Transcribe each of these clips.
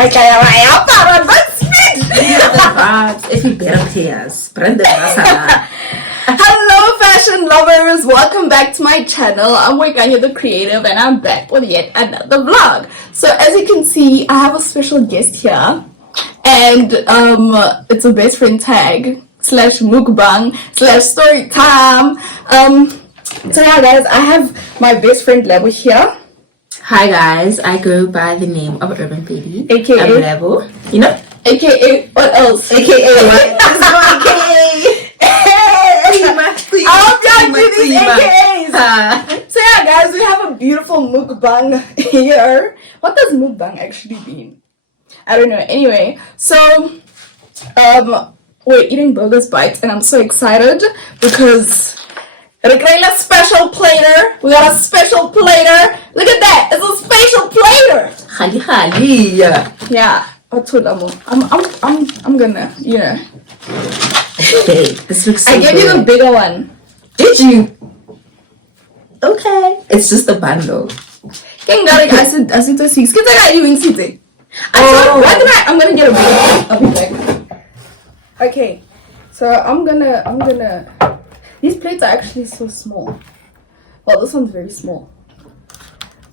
If you better players, Hello fashion lovers, welcome back to my channel. I'm Boikanyothecreative and I'm back with yet another vlog. So as you can see, I have a special guest here, and it's a best friend tag / mukbang / storytime. So yeah guys, I have my best friend Lebo here. Hi guys, I go by the name of Urban Baby, aka I'm Lebo, you know, aka what else? aka what? There's no aka. I hope y'all do these AKAs. So yeah guys, we have a beautiful mukbang here. What does mukbang actually mean? I don't know. Anyway, so we're eating Bogus bites and I'm so excited because we got a special plater. We got a special plater. Look at that. It's a special plater. Yeah. I'm gonna, you know. Hey, this looks so I gave you the bigger one. Did you? Okay. It's just a bundle. I'm gonna get a bigger one. I'll be back. Okay. So I'm gonna these plates are actually so small. Well, this one's very small.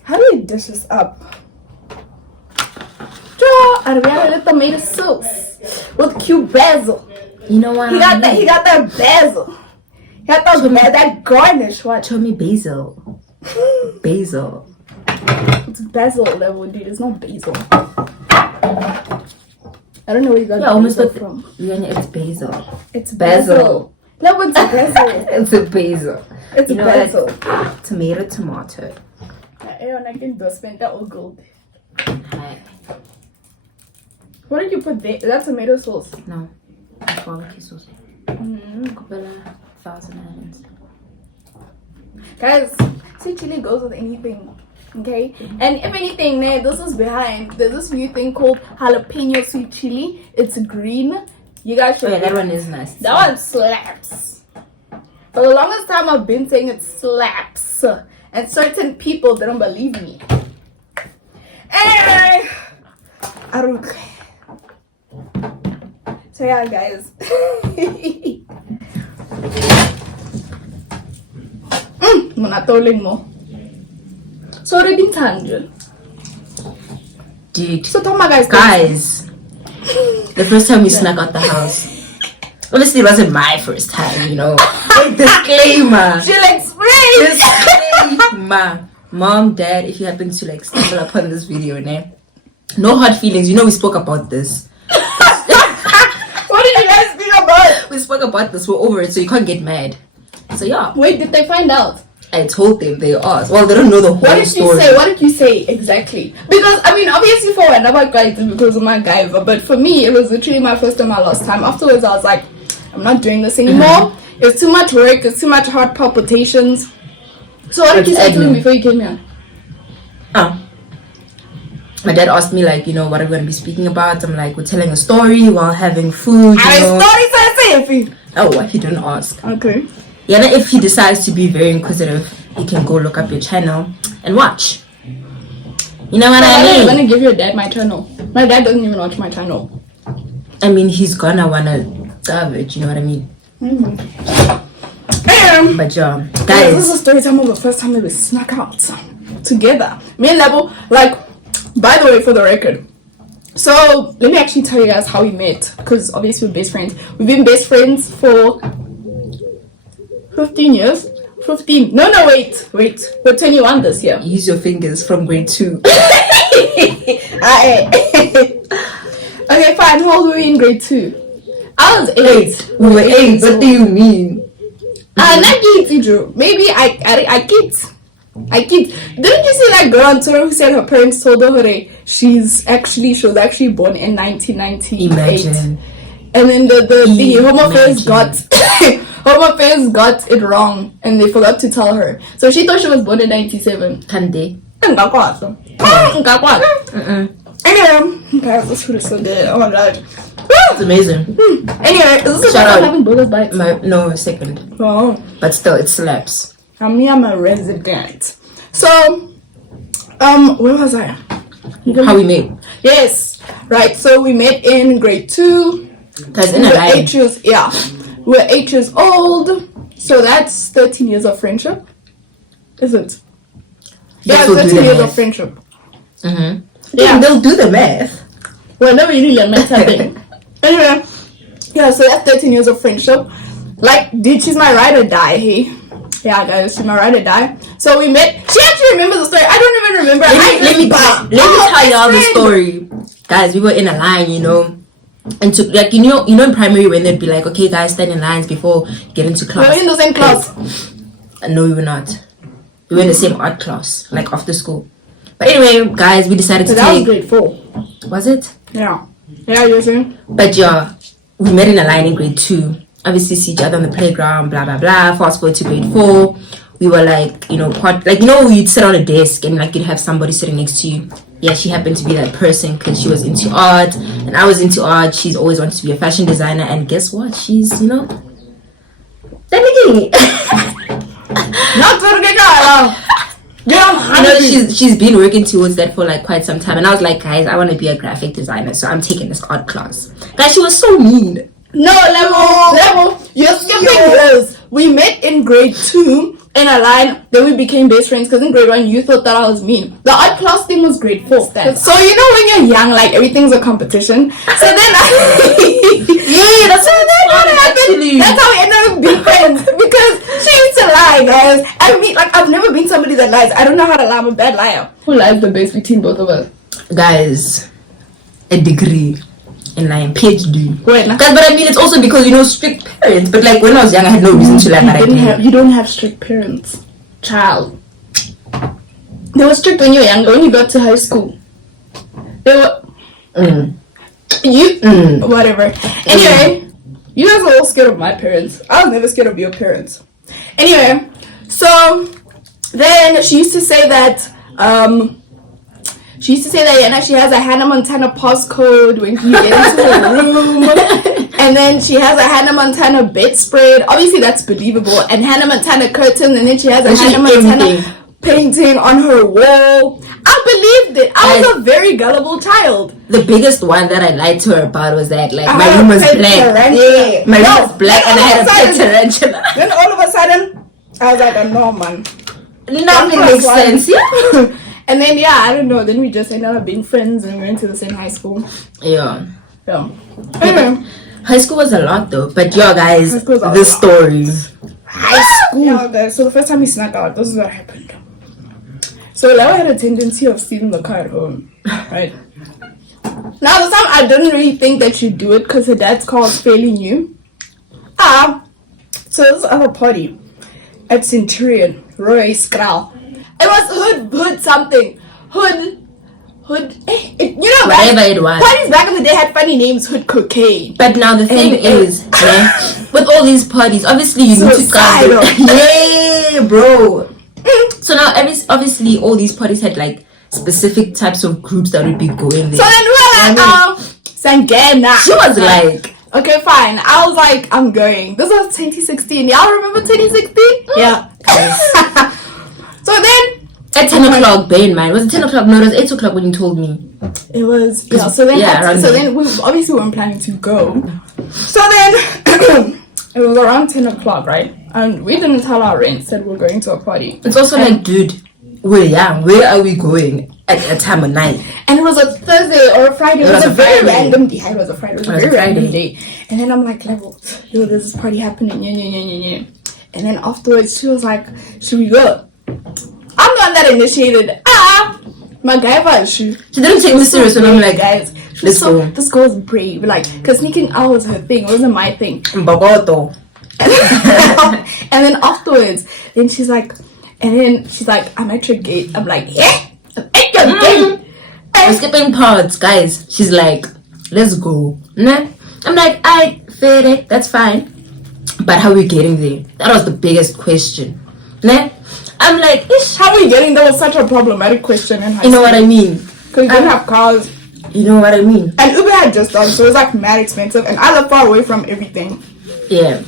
How do you dish this up? I got a tomato sauce with cute basil. You know what? He got that basil. He got that garnish. What? Show me basil. Basil. It's basil level, dude. It's not basil. I don't know where you got basil from. Yeah, it's basil. It's basil. No, it's basil. It's a basil. It's you know basil. What? Tomato. I can do spend that all gold. Hi. What did you put there? Is that tomato sauce? No. Barbecue sauce. Kupela 1,000 islands. Guys, sweet chili goes with anything. Okay? And if anything, this is behind. There's this new thing called jalapeno sweet chili. It's green. You guys should. Oh, yeah, that one is nice. That one slaps. For the longest time, I've been saying it slaps. And certain people, they don't believe me. Anyway, I don't care. So yeah, guys. Monatoling mo. So reading tangent. Dude. So tell my guys. The first time we snuck out the house. Honestly, it wasn't my first time, you know. Disclaimer. She'll explain. Disclaimer. Mom, Dad, if you happen to like stumble upon this video, no hard feelings. You know we spoke about this. What did you guys speak about? We spoke about this. We're over it, so you can't get mad. So yeah. Wait, did they find out? I told them. They asked. Well, they don't know the whole story. What did you say exactly? Because I mean, obviously for another guy it's because of my guy, but for me it was literally my first and my last time. Afterwards, I was like, I'm not doing this anymore. It's too much work. It's too much heart palpitations. So what did you say to him before you came here? My dad asked me like, you know, what are we going to be speaking about? I'm like, we're telling a story while having food. Oh, he didn't ask. Okay. Yeah, and if he decides to be very inquisitive, he can go look up your channel and watch. You know what I mean? I'm gonna give your dad my channel. My dad doesn't even watch my channel. I mean, he's gonna wanna serve it. You know what I mean? But yeah, guys, this is a story time of the first time that we snuck out together. Me and Lebo, like, by the way, for the record. So let me actually tell you guys how we met, because obviously we're best friends. We've been best friends for 15 years. 15. No, wait. We're 21 this year. Use your fingers from grade 2. Okay, fine. How old were we in grade 2? I was 8. We were 8. What do you mean? Not kids, Drew. Maybe I kids. Didn't you see that girl on Twitter who said her parents told her that she was actually born in 1998? Imagine. And then the Home Affairs got it wrong and they forgot to tell her. So she thought she was born in 97. Kande. Anyway, guys, this food is so good. Oh my god. It's amazing. Anyway, is this shout out having Bogus bites? No, second. Oh. But still, it slaps. I'm a resident. So, where was I? How we met? Yes. right? So we met in grade 2. Guys, We were 8 years, yeah. We were 8 years old. So that's 13 years of friendship. Is it? Yeah, 13 years of friendship. Mm-hmm. Yeah, they'll do the math. Well, never really a mental thing. Anyway, yeah, so that's 13 years of friendship. Like, dude, she's my ride or die, hey? Yeah, guys, she's my ride or die. So we met. She actually remembers the story. I don't even remember. Let me tell y'all the story. Guys, we were in a line, you know. And to, like, you know in primary when they'd be like, okay, guys, stand in lines before you get into class. We were in the same class. No, we were not. We were in the same art class, like after school. But anyway, guys, we decided to that take. was grade 4. Was it? Yeah. Yeah, you were saying? But yeah, we met in a line in grade 2. Obviously, see each other on the playground, blah blah blah. Fast forward to grade 4, we were like, you know, you'd sit on a desk and like you'd have somebody sitting next to you. Yeah, she happened to be that person because she was into art and I was into art. She's always wanted to be a fashion designer, and guess what? She's, you know, Not to get out. You know, she's been working towards that for like quite some time, and I was like, guys, I want to be a graphic designer, so I'm taking this art class. Guys, she was so mean. No, level. You're skipping years. We met in grade 2 in a line. Then we became best friends because in grade 1 you thought that I was mean. The art class thing was grade 4. So you know when you're young, like everything's a competition. So then yeah, that's what happened. That's how we ended up being friends because she used to lie, guys. I mean, like I've never been somebody that lies. I don't know how to lie. I'm a bad liar. Who lies the best between both of us? Guys, a degree in lying, PhD. Wait, guys, but I mean it's also because, you know, strict parents. But like when I was young, I had no reason to lie. But you don't have strict parents, child. They were strict when you were younger. When you got to high school, they were. Whatever. Anyway, you guys were all scared of my parents. I was never scared of your parents. Anyway, so then she used to say that she has a Hannah Montana passcode when you get into her room. And then she has a Hannah Montana bedspread. Obviously that's believable. And Hannah Montana curtain, and then she has a Hannah Montana painting on her wall. I believed it. I was a very gullible child. The biggest one that I lied to her about was that like my room was black. Yeah, my room was black and I had a pet tarantula. Then all of a sudden, I was like, no man. Nothing makes sense. Yeah. And then I don't know. Then we just ended up being friends and we went to the same high school. Yeah. Anyway. High school was a lot though. But guys, the stories. High school. Yeah, guys. So the first time we snuck out, this is what happened. So Laura had a tendency of stealing the car at home, right? Now the time I didn't really think that she'd do it because her dad's car was fairly new. So this other party at Centurion, Roy Skral. It was hood something. Hood. You know, whatever it was. Parties back in the day had funny names, Hood Cocaine. But now the thing is, with all these parties, obviously you need to guard. Yeah, bro. So now, obviously, all these parties had like specific types of groups that would be going there. So then we were like, Sangena. She was like, okay, fine. I was like, I'm going. This was 2016. Y'all remember 2016? Yeah. So then, at 10 o'clock, bear in mind, was it 10 o'clock? No, it was 8 o'clock when you told me. It was, yeah. So then we obviously weren't planning to go. So then, it was around 10 o'clock, right? And we didn't tell our rents that we're going to a party. It's also like, dude, we're young. Where are we going at a time of night? And it was a Thursday or a Friday. It was a very random day. It was a Friday. It was a very random day. And then I'm like, there's this party happening. Yeah. And then afterwards, she was like, should we go? I'm the one that initiated. My guy was she didn't take me serious when I'm like, guys, this girl was brave. Like, because sneaking out was her thing. It wasn't my thing. Bogoto. And then afterwards, she's like, I'm at your gate. I'm like, yeah, I'm at your gate. We're skipping parts, guys. She's like, let's go. Nah. I'm like, I feel it. That's fine. But how are we getting there? That was the biggest question. Nah. I'm like, how are we getting there? Was such a problematic question in high school. You know what I mean? Because we didn't have cars. You know what I mean? And Uber had just done, so it was like mad expensive. And I live far away from everything. Yeah.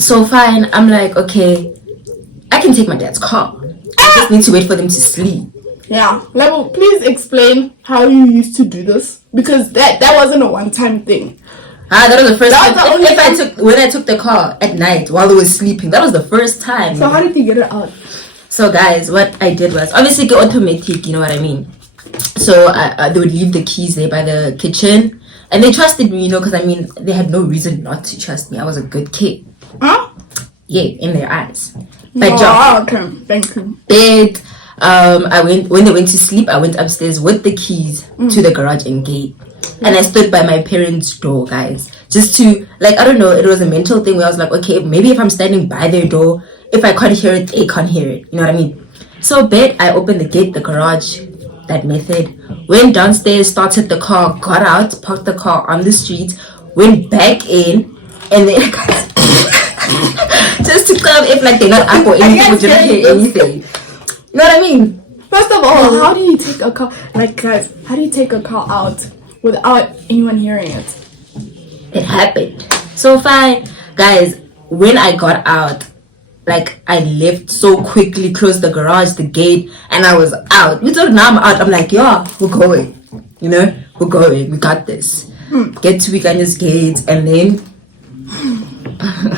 So fine, I'm like, okay, I can take my dad's car. I just need to wait for them to sleep. Yeah. Level, please explain how you used to do this. because that wasn't a one-time thing. That was the first That was time. the only time. When I took the car at night while they were sleeping, that was the first time. So how did you get it out? So guys, what I did was obviously get automatic, you know what I mean. So they would leave the keys there by the kitchen, and they trusted me, you know, because I mean they had no reason not to trust me. I was a good kid. Huh? Yeah, in their eyes. But Okay, thank you. bed. I went when they went to sleep. I went upstairs with the keys to the garage and gate, and I stood by my parents' door, guys, just to like I don't know. It was a mental thing where I was like, okay, maybe if I'm standing by their door, if I can't hear it, they can't hear it. You know what I mean? So bed. I opened the gate, the garage, that method. Went downstairs, started the car, got out, parked the car on the street, went back in, and then just to come if like they're not up or anything, we didn't hear anything. You know what I mean? First of all, how do you take a car? Like, guys, how do you take a car out without anyone hearing it? It happened. So fine, guys. When I got out, like I left so quickly, closed the garage, the gate, and I was out. We thought now I'm out. I'm like, yeah, we're going. You know, we're going. We got this. Get to Boikanyo's gate, and then.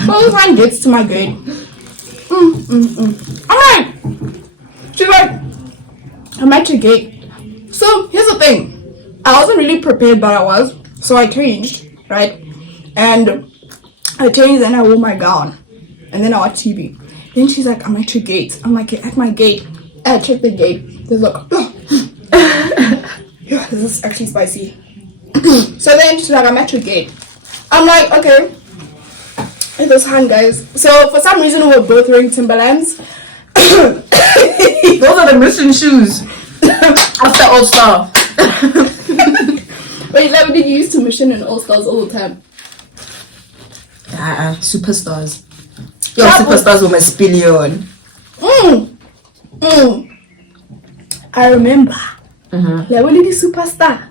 So this one gets to my gate. Alright. She's like, I'm at your gate. So here's the thing. I wasn't really prepared, but I was. So I changed, right? And I changed and I wore my gown. And then I watched TV. Then she's like, I'm at your gate. I'm like, you're at my gate. I checked the gate. There's like, yeah, this is actually spicy. So then she's like, I'm at your gate. I'm like, okay. It was hand, guys. So for some reason we were both wearing Timberlands. Those are the mission shoes. After All Star. Wait, like, did you used to mission in All Stars all the time? Superstars. Yo, superstars with my spillion. I remember. Like, when did the superstar?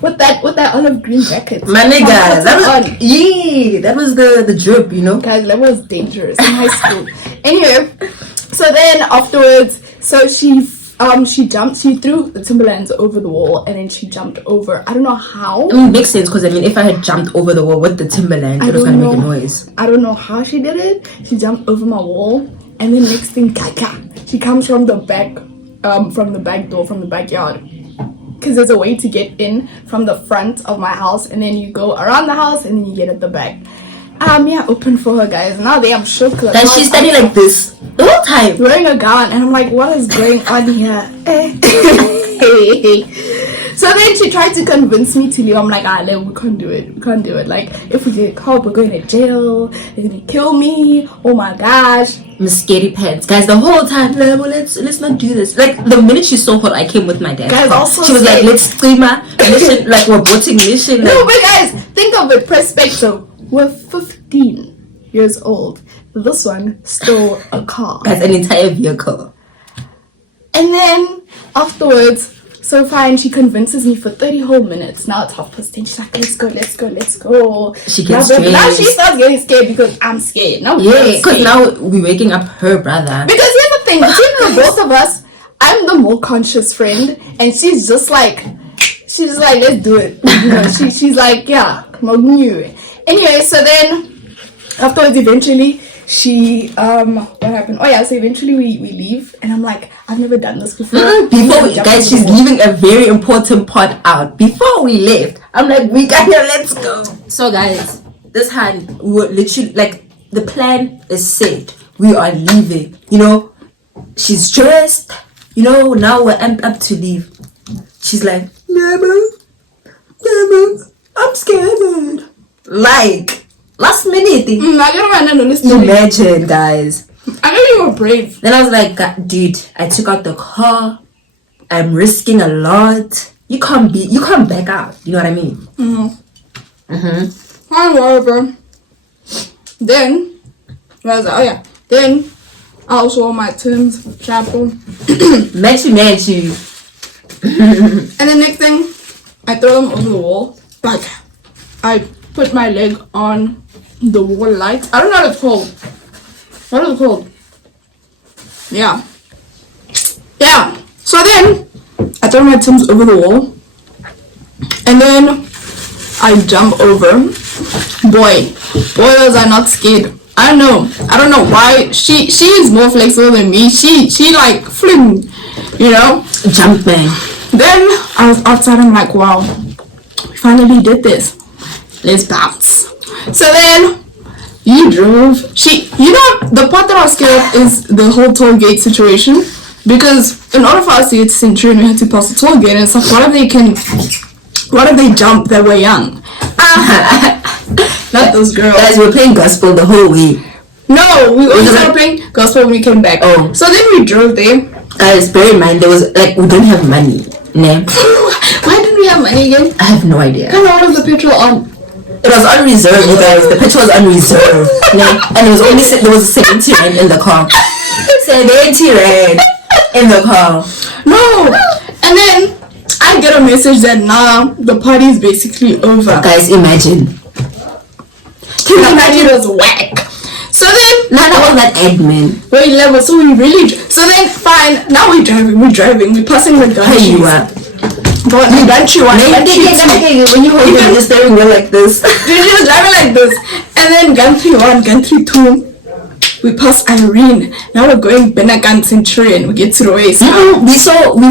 With that olive green jacket. My nigga, that was the drip, you know. Guys, that was dangerous in high school. Anyway, so then afterwards, so she threw the Timberlands over the wall, and then she jumped over. I don't know how. I mean, it makes sense because I mean, if I had jumped over the wall with the Timberland, it was gonna make a noise. I don't know how she did it. She jumped over my wall, and then next thing, she comes from the back, from the back door, from the backyard. Because there's a way to get in from the front of my house, and then you go around the house, and then you get at the back. Yeah, open for her, guys. Now they am shook. That she's standing like this the whole time, wearing a gown, and I'm like, what is going on here? So then she tried to convince me to leave. I'm like, we can't do it. Like, if we get caught, we're going to jail. They're gonna kill me. Oh my gosh. Scary pants, guys. The whole time, well, let's not do this. Like the minute she saw her, I came with my dad. Guys, also she was like, let's streamer mission, like we're boating mission. Like. No, but guys, think of it perspective. We're 15 years old. This one stole a car. Guys, an entire vehicle. And then afterwards, so fine, she convinces me for 30 whole minutes. Now it's 10:30. She's like, let's go. She gets stressed. Now she starts getting scared because I'm scared. Now yeah, because now we're waking up her brother. Because here's the thing, between the both of us, I'm the more conscious friend, and she's just like, let's do it. You know, she's like, yeah, anyway, so then afterwards, eventually, what happened? Oh yeah, so eventually we leave, and I'm like, I've never done this before. Guys, she's leaving a very important part out. Before we left, I'm like, let's go. So guys, this hand, we were literally like, the plan is set. We are leaving. You know, she's dressed. You know, now we're amped up to leave. She's like, Mama, I'm scared. Like, last minute. Imagine, guys. I know you were brave. Then I was like, dude, I took out the car. I'm risking a lot. You can't back out. You know what I mean? Fine, whatever. Then, I was like, oh yeah. Then, I also wore my Tim's chapel. Matchy. And the next thing, I throw them over the wall. But I put my leg on the wall light. I don't know what it's called. What is it called? Yeah. So then, I throw my Tim's over the wall. And then I jump over. Boy, was I not scared. I don't know why. She is more flexible than me. She like fling, you know, jump bang. Then I was outside. I'm like, wow, we finally did this. Let's bounce. So then you drove. The part that I was scared of is the whole toll gate situation, because in order for us to get to Centurion, we had to pass the toll gate and stuff. What if they jump that we're young? Not those girls. Guys, we're playing gospel the whole way. No, we only started playing gospel when we came back. Oh. So then we drove there. Guys, bear in mind, there was like, we don't have money. Nah. Why didn't we have money again? I have no idea. And what was the petrol on? It was on reserve, you guys. The petrol was on reserve. And it was only there was 70 rand in the car. 70 rand in the car. No. And then I get a message that now the party is basically over. Guys, imagine. Can you imagine? It was whack. So then none of all that admin. We're 11, so we really. So then fine. Now we're driving. We're passing the gun. Hey, you are. But you don't you want when you hold the steering wheel like this. You're just driving like this. And then gun 3-1, gun 3-2. We pass Irene. Now we're going Benagan Centurion. We get to the race. We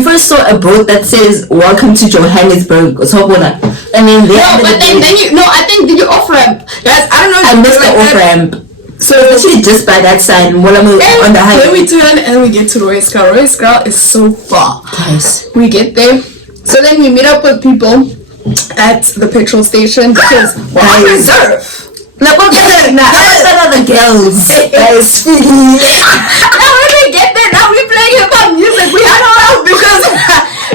first saw a boat that says "Welcome to Johannesburg." So and then I think did you off ramp? Guys, I don't know. I missed the off ramp. So it's actually just by that sign, on the highway. Then we turn and we get to Royce Girl. Royce Girl is so far. Guys, we get there. So then we meet up with people at the petrol station because on reserve. Like, okay, now the girls. Guys, now when we get there, now we playing hip hop music. We had all because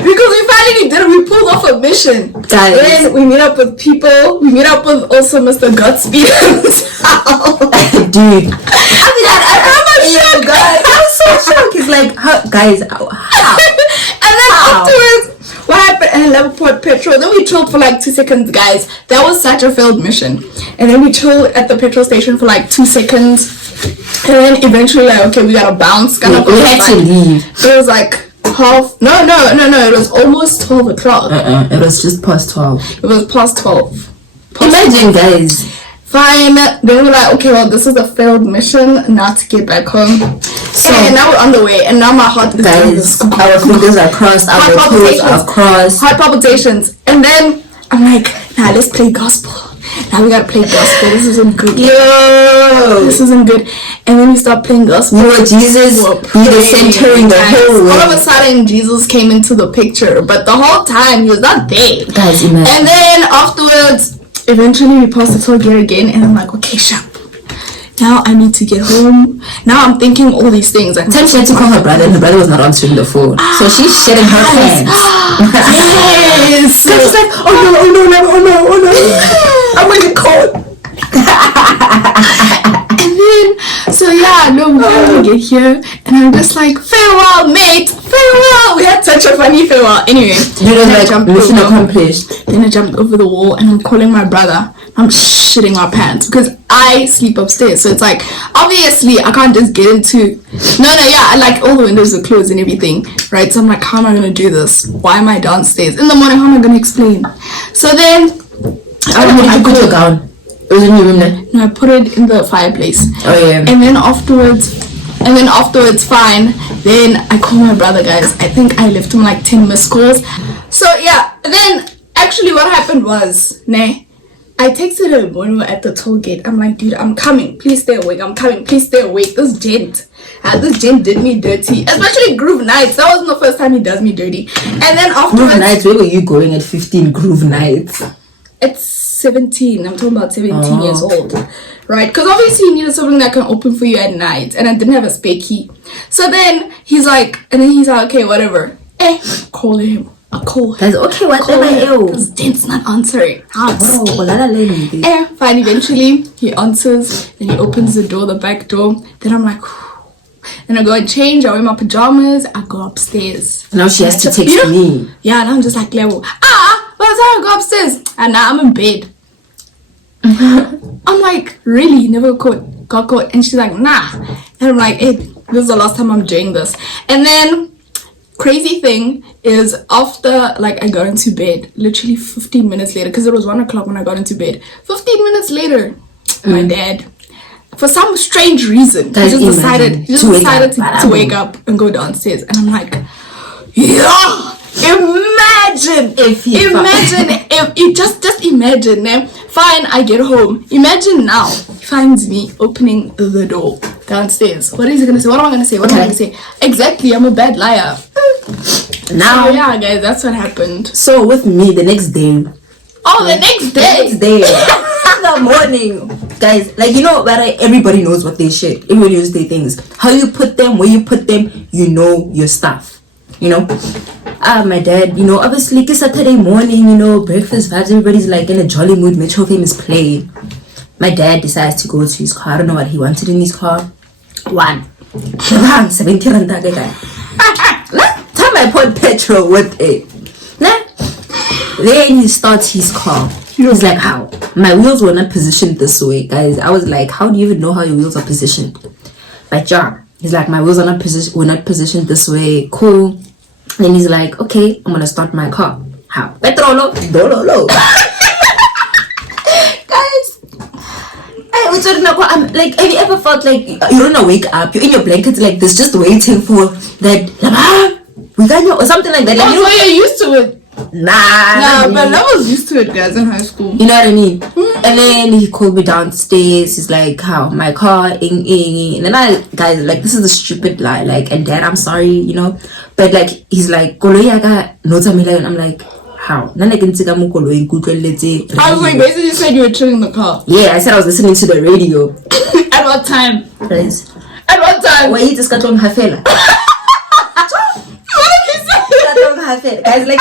we finally did it. We pulled off a mission. Guys, then we meet up with people. We meet up with also Mr. Godspeed. Dude, I was so shocked. He's like, guys, how? And then afterwards, what happened at Liverpool Petrol? Then we chilled for like 2 seconds, guys. That was such a failed mission. And then we chilled at the petrol station for like 2 seconds. And then eventually, like, okay, we gotta bounce. We had to leave. It was like half. No. It was almost 12 o'clock. It was just past 12. It was past 12. Imagine, guys. Fine. Then we're like, okay, well, this is a failed mission. Not to get back home. So now we're on the way, and now my heart is guys, our fingers are crossed, our toes are crossed. Heart palpitations. And then I'm like, nah, let's play gospel. Now we gotta play gospel. This isn't good. This isn't good. And then we start playing gospel. You know, Jesus, we were centering the whole way. All of a sudden, Jesus came into the picture, but the whole time he was not there. Guys, imagine. And then afterwards, eventually we passed the toll gate again, and I'm like, okay, sharp. Now I need to get home. Now I'm thinking all these things. Like, she had to call her brother, and her brother was not answering the phone. So she's shedding her pants. Yes. So she's like, oh no. I'm gonna get caught. And then, so yeah, no, we finally get here, and I'm just like, farewell, mate, farewell. We had such a funny farewell. Anyway, mission accomplished. Then I jumped over the wall, and I'm calling my brother. I'm shitting my pants because I sleep upstairs, so it's like obviously I can't just get into. Like all the windows are closed and everything, right? So I'm like, how am I gonna do this? Why am I downstairs in the morning? How am I gonna explain? So then, I put your gown. It was in your room then? No, I put it in the fireplace. Oh yeah. And then afterwards, fine. Then I call my brother, guys. I think I left him like 10 missed calls. So yeah. Then actually, what happened was, I texted him when we were at the toll gate. I'm like, dude, I'm coming. Please stay awake. I'm coming. Please stay awake. This gent did me dirty. Especially Groove Nights. That wasn't the first time he does me dirty. And then afterwards... Groove Nights? Where were you going at 15 Groove Nights? It's 17. I'm talking about 17 years old. Right? Because obviously you need something that can open for you at night. And I didn't have a spare key. So then he's like, okay, whatever. Call him. I call him. Okay, what the hell? Because Dent's not answering. Fine, eventually he answers. Then he opens the door, the back door. Then I'm like, then I go and change. I wear my pajamas. I go upstairs. Now she has to text me. Yeah, and I'm just like, level. By the time I go upstairs, and now I'm in bed. I'm like, really? You never got caught? And she's like, nah. And I'm like, hey, this is the last time I'm doing this. And then, crazy thing is after like I got into bed, literally 15 minutes later, because it was 1 o'clock when I got into bed. 15 minutes later, my dad, for some strange reason, he just decided to wake up and go downstairs. And I'm like, yeah, imagine if you just imagine. Fine, I get home. Imagine now, he finds me opening the door downstairs. What is he gonna say? What am I gonna say? What am I gonna say? Exactly, I'm a bad liar. Now, so, yeah, guys, that's what happened. So with me, the next day. Oh, the next day. In the morning, guys, like, you know, but everybody knows what they shit. Everybody knows their things. How you put them, where you put them, you know your stuff. You know, my dad, you know, obviously it's Saturday morning, you know, breakfast vibes, everybody's like in a jolly mood. Metro Fame is playing. My dad decides to go to his car. I don't know what he wanted in his car. 70 rand guy. Time I put petrol with it. Then he starts his car. He's like, how? My wheels were not positioned this way, guys. I was like, how do you even know how your wheels are positioned? But yeah, he's like, my wheels are not positioned this way. Cool. Then he's like, okay, I'm gonna start my car. How? Petrolo, dololo. Guys, I'm like, have you ever felt like you don't know, wake up, you're in your blanket like this, just waiting for that, or something like that. Like, so you're used to it. Nah, but I was used to it, guys, in high school. You know what I mean? And then he called me downstairs. He's like, how? My car, and then guys, like, this is a stupid lie. Like, and dad, I'm sorry, you know? But like, he's like, and I'm like, how? I was like, basically you said you were chilling in the car. Yeah, I said I was listening to the radio. At what time? Guys. At what time? Why you just got on hafela? Guys, like,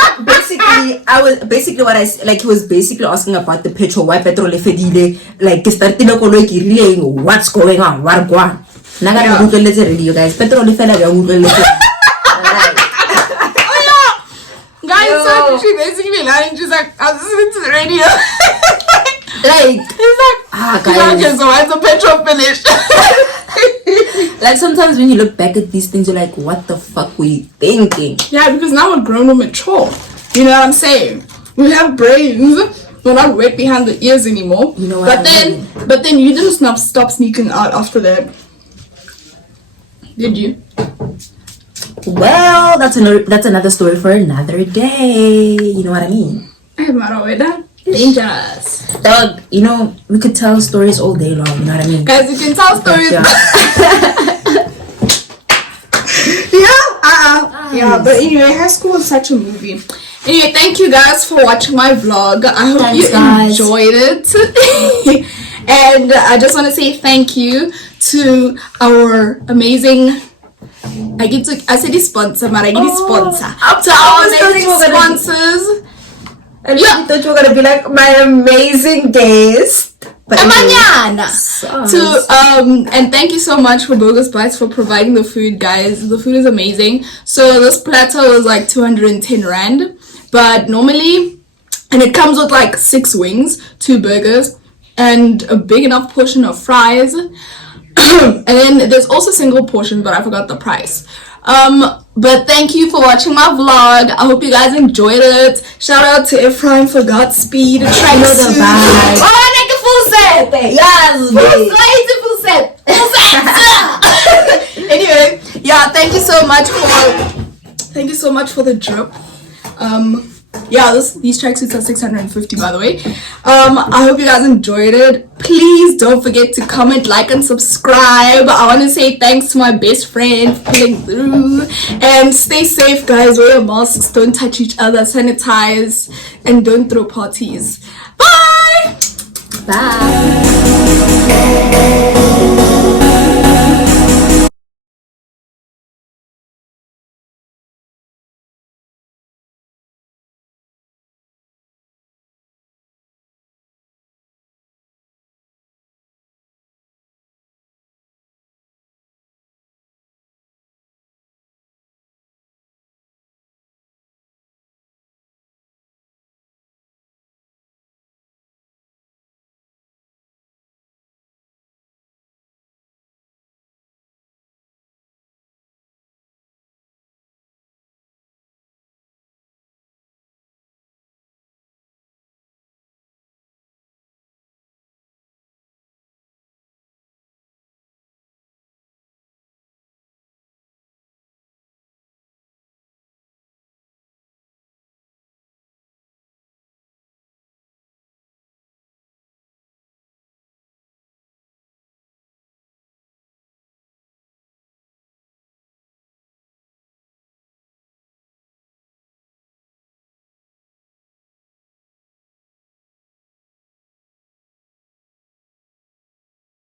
basically what I like, he was basically asking about the petrol, why petrol fedile, like what's going on, radio, guys, petrol guys, so she basically lying. She's like, I was listening to the radio. Like, he's like, guys, okay, so why's the petrol finished? Like, sometimes when you look back at these things, you're like, what the fuck were you thinking? Yeah, because now we're grown and mature. You know what I'm saying? We have brains. We're not wet behind the ears anymore. You know what but then you didn't stop sneaking out after that, did you? Well, that's another story for another day. You know what I mean? Dangerous. Dog, you know, we could tell stories all day long. You know what I mean? Guys, you can tell stories. Yeah, but anyway, high school was such a movie. Anyway, thank you guys for watching my vlog. I hope you enjoyed it. And I just want to say thank you to our amazing, I said the sponsor, but I get the sponsor. To our amazing sponsors. I thought you were gonna be like my amazing guest. But and thank you so much for Bogus Bites for providing the food, guys. The food is amazing. So this platter was like 210 rand, but normally, and it comes with like 6 wings, 2 burgers, and a big enough portion of fries. And then there's also single portion, but I forgot the price. But thank you for watching my vlog. I hope you guys enjoyed it. Shout out to Ephraim for Godspeed. Full set. Yes, full set. Anyway, yeah, thank you so much for the drip. Yeah, these tracksuits are 650, by the way. I hope you guys enjoyed it. Please don't forget to comment, like, and subscribe. I want to say thanks to my best friend for pulling through. And stay safe, guys. Wear your masks. Don't touch each other. Sanitize. And don't throw parties. Bye! Bye.